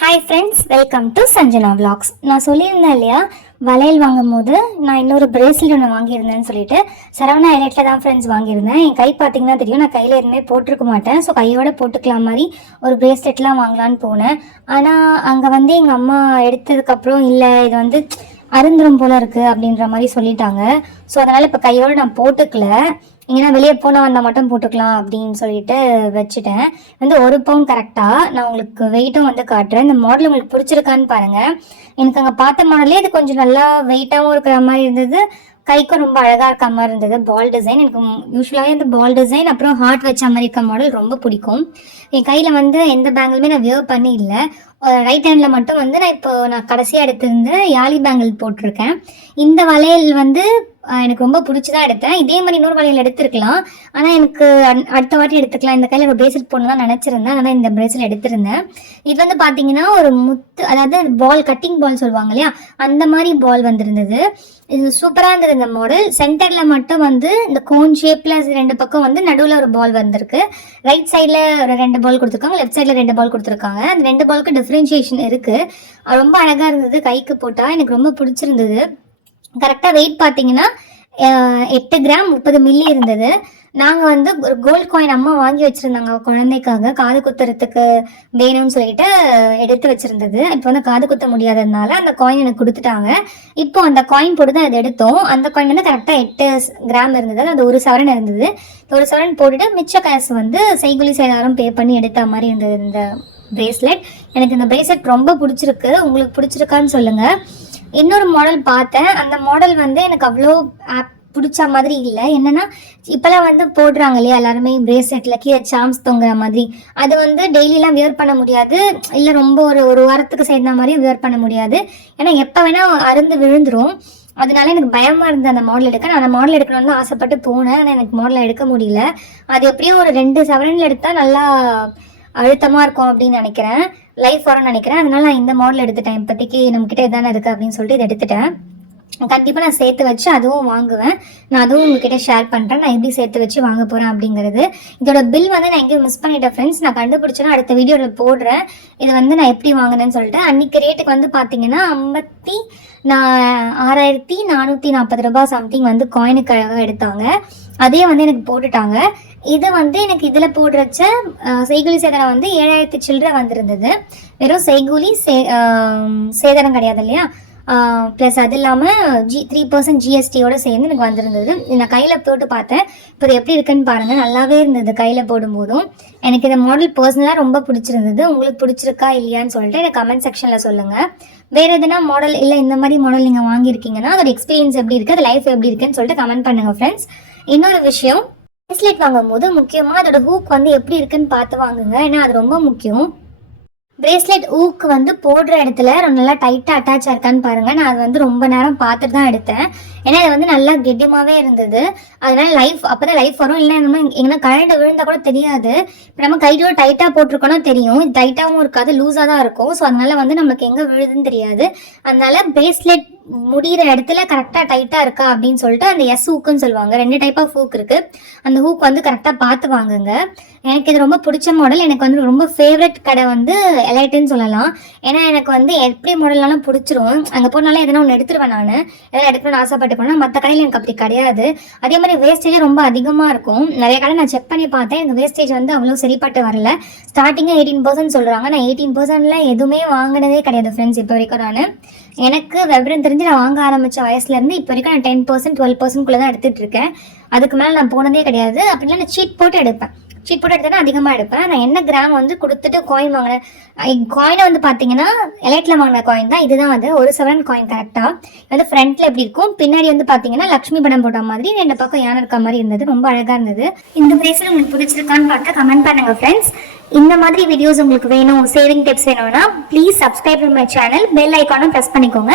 Hi friends welcome to Sanjana vlogs. நான் சொல்லியிருந்தேன் இல்லையா? வளையல் வாங்கும் போது நான் இன்னொரு பிரேஸ்லெட் ஒன்று வாங்கியிருந்தேன்னு சொல்லிட்டு சரவணா ஐலைட்டில் தான் ஃப்ரெண்ட்ஸ் வாங்கியிருந்தேன். என் கை பார்த்தீங்கன்னா தெரியும் நான் கையில் எதுவுமே போட்டிருக்க மாட்டேன். ஸோ கையோட போட்டுக்கலாம் மாதிரி ஒரு பிரேஸ்லெட்லாம் வாங்கலான்னு போனேன். ஆனால் அங்கே வந்து எங்கள் அம்மா எடுத்ததுக்கப்புறம் இல்லை இது வந்து அருந்துரும் போல இருக்குது அப்படின்ற மாதிரி சொல்லிட்டாங்க. ஸோ அதனால் இப்போ கையோடு நான் போட்டுக்கல. எங்கன்னா வெளியே போனால் வந்தால் மட்டும் போட்டுக்கலாம் அப்படின்னு சொல்லிட்டு வச்சுட்டேன். வந்து ஒரு பவுன் கரெக்டாக நான் உங்களுக்கு வெயிட்டும் வந்து காட்டுறேன். இந்த மாடல் உங்களுக்கு பிடிச்சிருக்கான்னு பாருங்கள் எனக்கு அங்கே பார்த்த மாடலே இது கொஞ்சம் நல்லா வெயிட்டாகவும் இருக்கிற மாதிரி இருந்தது. கைக்கும் ரொம்ப அழகாக இருக்க மாதிரி இருந்தது. பால் டிசைன் எனக்கு யூஸ்வலாகவே இந்த பால் டிசைன் அப்புறம் ஹார்ட் வச்ச மாதிரி இருக்க மாடல் ரொம்ப பிடிக்கும். என் கையில் வந்து எந்த பேங்கிளுமே நான் வியர் பண்ணி இல்லை. ரைட் ஹேண்டில் மட்டும் வந்து நான் இப்போ நான் கடைசியாக எடுத்திருந்த யாலி பேங்கிள் போட்டிருக்கேன். இந்த வளையல் வந்து எனக்கு ரொம்ப பிடிச்சி தான் எடுத்தேன். இதே மாதிரி இன்னொரு வளையல் எடுத்திருக்கலாம். ஆனால் எனக்கு அடுத்த வாட்டி எடுத்துக்கலாம். இந்த கையில் ஒரு பிரேஸ்லெட் போடணும் தான் நினச்சிருந்தேன். அதனால் இந்த பிரேஸ்லெட் எடுத்திருந்தேன். இது வந்து பார்த்தீங்கன்னா ஒரு முத்து அதாவது பால் கட்டிங் பால் சொல்லுவாங்க இல்லையா? அந்த மாதிரி பால் வந்திருந்தது. இது சூப்பராக இருந்தது. இந்த மாடல் சென்டரில் மட்டும் வந்து இந்த கோன் ஷேப்பில் ரெண்டு பக்கம் வந்து நடுவில் ஒரு பால் வந்திருக்கு. ரைட் சைடில் ஒரு ரெண்டு பால் கொடுத்துருக்காங்க லெஃப்ட் சைடில் ரெண்டு பால் கொடுத்துருக்காங்க. அந்த ரெண்டு பாலுக்கு டிஃப்ரென்ஷியேஷன் இருக்குது ரொம்ப அழகாக இருந்தது கைக்கு போட்டால் எனக்கு ரொம்ப பிடிச்சிருந்தது. கரெக்டாக வெயிட் பார்த்தீங்கன்னா எட்டு கிராம் முப்பது மில்லி இருந்தது. நாங்கள் வந்து ஒரு கோல்ட் காயின் அம்மா வாங்கி வச்சுருந்தாங்க குழந்தைக்காக. காது குத்துறதுக்கு வேணும்னு சொல்லிட்டு எடுத்து வச்சுருந்தது. இப்போ வந்து காது குத்த முடியாததுனால அந்த காயின் எனக்கு கொடுத்துட்டாங்க. இப்போ அந்த காயின் போட்டு தான் அதை எடுத்தோம். அந்த காயின் வந்து கரெக்டாக எட்டு கிராம் இருந்தது. அது ஒரு சவரன் இருந்தது. ஒரு சவரன் போட்டுட்டு மிச்ச காசு வந்து செய்குலி சேதாரம் பே பண்ணி எடுத்த மாதிரி இருந்தது இந்த பிரேஸ்லெட் எனக்கு இந்த பிரேஸ்லெட் ரொம்ப பிடிச்சிருக்கு. உங்களுக்கு பிடிச்சிருக்கான்னு சொல்லுங்கள் இன்னொரு மாடல் பார்த்தேன். அந்த மாடல் வந்து எனக்கு அவ்வளோ ஆப் பிடிச்ச மாதிரி இல்லை. என்னன்னா இப்போல்லாம் வந்து போடுறாங்க இல்லையா எல்லாருமே பிரேஸ்லெட்டில் கீழே சாம்ஸ் தொங்குற மாதிரி. அது வந்து டெய்லிலாம் வியர் பண்ண முடியாது. இல்லை ரொம்ப ஒரு ஒரு வாரத்துக்கு சேர்ந்த மாதிரியும் வியர் பண்ண முடியாது. ஏன்னா எப்போ வேணால் அருந்து விழுந்துரும். அதனால எனக்கு பயமா இருந்தது அந்த மாடல் எடுக்க. நான் அந்த மாடல் எடுக்கணும்னு தான் ஆசைப்பட்டு போனேன். ஆனால் எனக்கு மாடல் எடுக்க முடியல. அது எப்படியும் ஒரு ரெண்டு செவனில் எடுத்தால் நல்லா அழுத்தமாக இருக்கும் அப்படின்னு நினைக்கிறேன். லைஃப் வரும்னு நினைக்கிறேன். அதனால நான் இந்த மாடல் எடுத்துட்டேன். இப்போதைக்கு நம்மக்கிட்ட இதானே இருக்குது அப்படின்னு சொல்லிட்டு இதை எடுத்துட்டேன். கண்டிப்பாக நான் சேர்த்து வச்சு அதுவும் வாங்குவேன். நான் அதுவும் உங்ககிட்ட ஷேர் பண்ணுறேன் நான் எப்படி சேர்த்து வச்சு வாங்க போகிறேன் அப்படிங்கிறது. இதோட பில் வந்து நான் எங்கேயும் மிஸ் பண்ணிட்டேன் ஃப்ரெண்ட்ஸ் நான் கண்டுபிடிச்சேன்னா அடுத்த வீடியோவில் போடுறேன். இது வந்து நான் எப்படி வாங்கினேன்னு சொல்லிட்டு அன்றைக்கி ரேட்டுக்கு வந்து பார்த்தீங்கன்னா ஐம்பத்தி நான் ஆறாயிரத்தி நானூற்றி நாற்பது ரூபாய் சம்திங் வந்து காயினுக்காக எடுத்தாங்க. அதே வந்து எனக்கு போட்டுட்டாங்க. இது வந்து எனக்கு இதில் போடுறச்ச செய்கூலி சேதனம் வந்து ஏழாயிரத்தி சில்லறை வந்திருந்தது. வெறும் செய்கூலி சே சேதனம் கிடையாது இல்லையா? ப்ளஸ் அது இல்லாமல் ஜி த்ரீ பர்சன்ட் ஜிஎஸ்டியோடு சேர்ந்து எனக்கு வந்திருந்தது. நான் கையில் போட்டு பார்த்தேன். இப்போ இது எப்படி இருக்குன்னு பாருங்கள் நல்லாவே இருந்தது கையில் போடும்போதும். எனக்கு இந்த மாடல் பர்சனலாக ரொம்ப பிடிச்சிருந்தது. உங்களுக்கு பிடிச்சிருக்கா இல்லையான்னு சொல்லிட்டு எனக்கு கமெண்ட் செக்ஷனில் சொல்லுங்கள் வேறு எதுனா மாடல் இல்லை இந்த மாதிரி மாடல் நீங்கள் வாங்கியிருக்கீங்கன்னா அதோட எக்ஸ்பீரியன்ஸ் எப்படி இருக்குது அது லைஃப் எப்படி இருக்குன்னு சொல்லிட்டு கமெண்ட் பண்ணுங்கள் ஃப்ரெண்ட்ஸ் இன்னொரு விஷயம் பிரேஸ்லெட் வாங்கும்போது முக்கியமாக அதோட ஹூக் வந்து எப்படி இருக்குன்னு பார்த்து வாங்குங்க. ஏன்னா அது ரொம்ப முக்கியம். பிரேஸ்லெட் ஊக்கு வந்து போடுற இடத்துல ரொம்ப நல்லா டைட்டாக அட்டாச் ஆயிருக்கான்னு பாருங்கள் நான் அது வந்து ரொம்ப நேரம் பார்த்துட்டு தான் எடுத்தேன். ஏன்னா அது வந்து நல்லா கெட்டியமாகவே இருந்தது. அதனால லைஃப் அப்போ தான் லைஃப் வரும். இல்லை நம்ம எங்கன்னா கரண்ட் விழுந்தா கூட தெரியாது. இப்போ நம்ம கையோட டைட்டாக போட்டிருக்கோன்னா தெரியும். டைட்டாகவும் இருக்காது லூஸாக தான் இருக்கும். ஸோ அதனால வந்து நம்மளுக்கு எங்கே விழுதுன்னு தெரியாது. அதனால பிரேஸ்லெட் முடிகிற இடத்துல கரெக்டாக டைட்டாக இருக்கா அப்படின்னு சொல்லிட்டு அந்த எஸ் ஹூக்குன்னு சொல்லுவாங்க. ரெண்டு டைப் ஆஃப் ஹூக் இருக்குது அந்த ஹூக் வந்து கரெக்டாக பார்த்து வாங்குங்க. எனக்கு இது ரொம்ப பிடிச்ச மாடல் எனக்கு வந்து ரொம்ப ஃபேவரட் கடை வந்து எலைட்டுன்னு சொல்லலாம். ஏன்னா எனக்கு வந்து எப்படி மாடல்னாலும் பிடிச்சிரும். அங்கே போனாலும் எதனா ஒன்று எடுத்துருவேன் நான். எதனா எடுக்கணும்னு ஆசைப்பட்டு போனால் மற்ற கடையில் எனக்கு அப்படி கிடையாது. அதே மாதிரி வேஸ்டேஜே ரொம்ப அதிகமாக இருக்கும். நிறைய கடை நான் செக் பண்ணி பார்த்தேன். எனக்கு வேஸ்டேஜ் வந்து அவ்வளோ சரிப்பட்டு வரல. ஸ்டார்டிங்காக எயிட்டீன் பர்சன்ட் சொல்கிறாங்க நான் எயிட்டீன் பர்சன்ட்ல எதுவுமே வாங்கினதே கிடையாது ஃப்ரெண்ட்ஸ் இப்போ வரைக்கும் நான். எனக்கு விவரம் தெரிஞ்சு நான் வாங்க ஆரம்பித்த வயசுலேருந்து இப்போ வரைக்கும் நான் டென் பர்சன்ட் டுவெல் பர்சன்ட்குள்ளே தான் எடுத்துகிட்டு இருக்கேன். அதுக்கு மேலே நான் போனதே கிடையாது. அப்படிலாம் நான் சீட் போட்டு எடுப்பேன். சீட் போட்டு எடுத்தேன்னா அதிகமாக எடுப்பேன். நான் என்ன கிராம் வந்து கொடுத்துட்டு காயின் வாங்கினேன் காயினை வந்து பார்த்தீங்கன்னா எலைட்டில் வாங்கின காயின் தான். இதுதான் வந்து ஒரு செவன் காயின் கரெக்டாக வந்து ஃப்ரண்ட்டில் எப்படி இருக்கும்? பின்னாடி வந்து பார்த்தீங்கன்னா லக்ஷ்மி படம் போட்ட மாதிரி ரெண்டு பக்கம் யானை இருக்க மாதிரி இருந்தது. ரொம்ப அழகாக இருந்தது. இந்த பிளேஸில் உங்களுக்கு பிடிச்சிருக்கான்னு பார்த்து கமெண்ட் பண்ணுங்க ஃப்ரெண்ட்ஸ் இந்த மாதிரி வீடியோஸ் உங்களுக்கு வேணும் சேவிங் டிப்ஸ் வேணும்னா please subscribe my channel bell ஐக்கானும் press பண்ணிக்கோங்க.